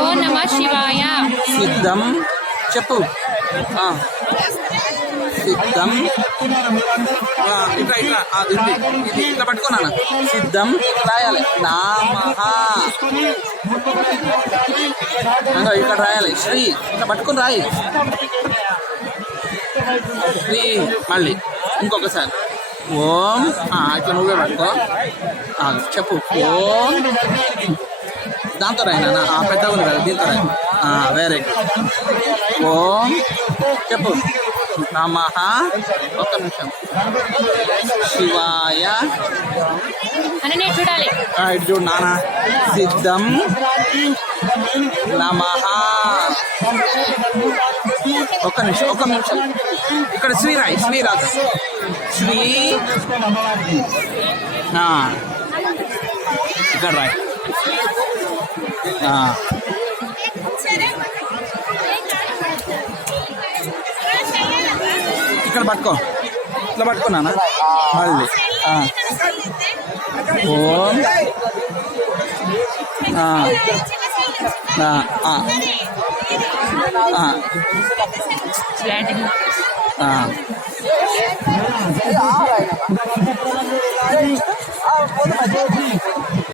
ఓ నమ శివాయ. సిద్ధం చెప్పు. సిద్ధం ఇట్లా ఇట్లా ఇది ఇట్లా పట్టుకున్నాను. సిద్ధం రాయాలి. నామః ఇక్కడ రాయాలి. శ్రీ ఇట్లా పట్టుకుని రాయి. శ్రీ మళ్ళీ ఇంకొకసారి ఓం. ఇట్లా నువ్వే పట్టుకో. చెప్పు ఓం. దాంతో రాయినా పెద్దగా ఉంది కదా, దీంతో రాయి. Very good. ఓం చెప్పు. నమః. ఒక్క నిమిషం. శివాయ అని చూడాలి. ఇటు చూడు నాన్న. సిద్ధం నమః. ఒక్క నిమిషం. ఇక్కడ శ్రీ రాయి. శ్రీ రాదు. శ్రీ ఇక్కడ రాయి. ఇక్కడ పట్టుకో. ఇట్లా పట్టుకున్నానా మళ్ళీ. ఓం